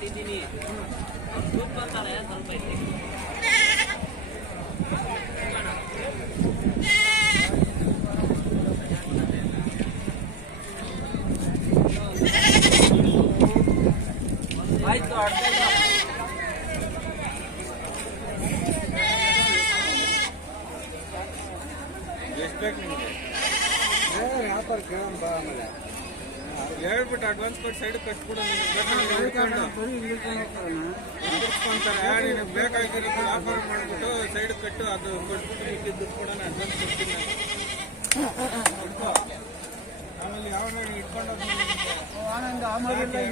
ಕಮ್ಮಿ ದುಡ್ಡು ಬರ್ತಾರೆ ಸ್ವಲ್ಪ ಐತಿ ಆಯ್ತು ಅರ್ಧ ಇಲ್ಲ. ಎಷ್ಟು ಬೇಕು ನಿಮಗೆ ವ್ಯಾಪಾರ ಕೇಳೋಣ ಬಾ ಆಮೇಲೆ ಹೇಳ್ಬಿಟ್ಟು ಅಡ್ವಾನ್ಸ್ ಕೊಟ್ಟು ಸೈಡ್ ಕಟ್ಬಿಡು ನಿನಗೆ ಬೇಕಾಗಿರೋದು ಆಫರ್ ಮಾಡ್ಬಿಟ್ಟು ಸೈಡ್ ಕಟ್ಟು ಅದು ಕೊಟ್ಬಿಟ್ಟು ನಿಮಗೆ ದುಡ್ಡು ಕೊಡೋಣ ಅಡ್ವಾನ್ಸ್ ಕೊಡ್ತೀನಿ. ಆಮೇಲೆ ಯಾವ ಇಟ್ಕೊಂಡು ಆನಂದ ಆ ಮರಿಲ್ಲ ಈ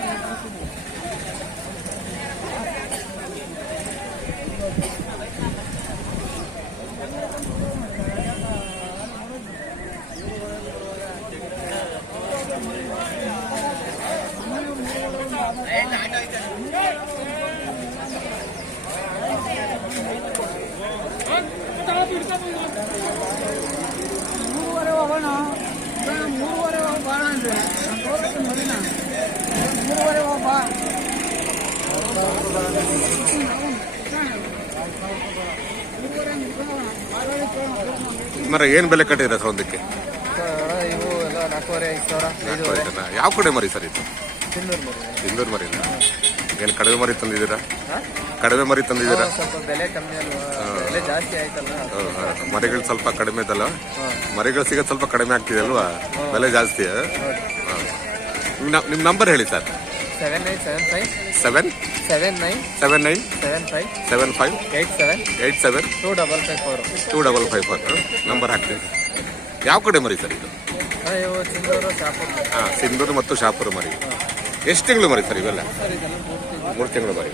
ಮರ ಏನ್ ಬೆಲೆ ಕಟ್ಟಿದ್ರೆ ಸರ್ ಒಂದಕ್ಕೆ? ಇವು ಎಲ್ಲ ನಾಲ್ಕೂವರೆ ಐದು ಸಾವಿರ. ಯಾವ ಕಡೆ ಮರಿ ಸರ್ ಇದು? ತಿನ್ನೂರು ಮರಿ. ಏನು ಕಡಿಮೆ ಮರಿ ತಂದಿದ್ದೀರಾ? ಕಡಿಮೆ ಮರಿ ತಂದಿದ್ದೀರಾ? ಸ್ವಲ್ಪ ಬೆಲೆ ಕಮ್ಮಿ ಅಲ್ವಾ? ಬೆಲೆ ಜಾಸ್ತಿ ಆಯ್ತಲ್ಲ ಹಾ, ಹಾ. ಮರಿಗಳು ಸ್ವಲ್ಪ ಕಡಿಮೆ ಇದಲ್ಲ? ಮರಿಗಳು ಸಿಗೋದು ಸ್ವಲ್ಪ ಕಡಿಮೆ ಆಗ್ತಿದೆ ಅಲ್ವಾ? ಬೆಲೆ ಜಾಸ್ತಿ ನಿಮ್ಮ ನಿಮ್- ನಿಮ್ ನಂಬರ್ ಹೇಳಿ sir. Seven nine seven five seven seven nine seven nine seven five seven five eight seven eight seven two double five four two double five four number ಹಾಕ್ತೀನಿ ಯಾವ ಕಡೆ ಮರಿ ಸರ್ ಇದು? ಇವು ಚಿಂದೂರು ಶಾಪುರ್. ಹಾ ಸಿಂಧೂರು ಮತ್ತು ಶಾಪುರ ಮರಿ. ಎಷ್ಟು ತಿಂಗಳು ಮರಿ ಸರ್ ಇವೆಲ್ಲ? ಸರ್ ಇದೆಲ್ಲ ಪೂರ್ತಿ ಮೂರು ತಿಂಗಳು ಮರಿ.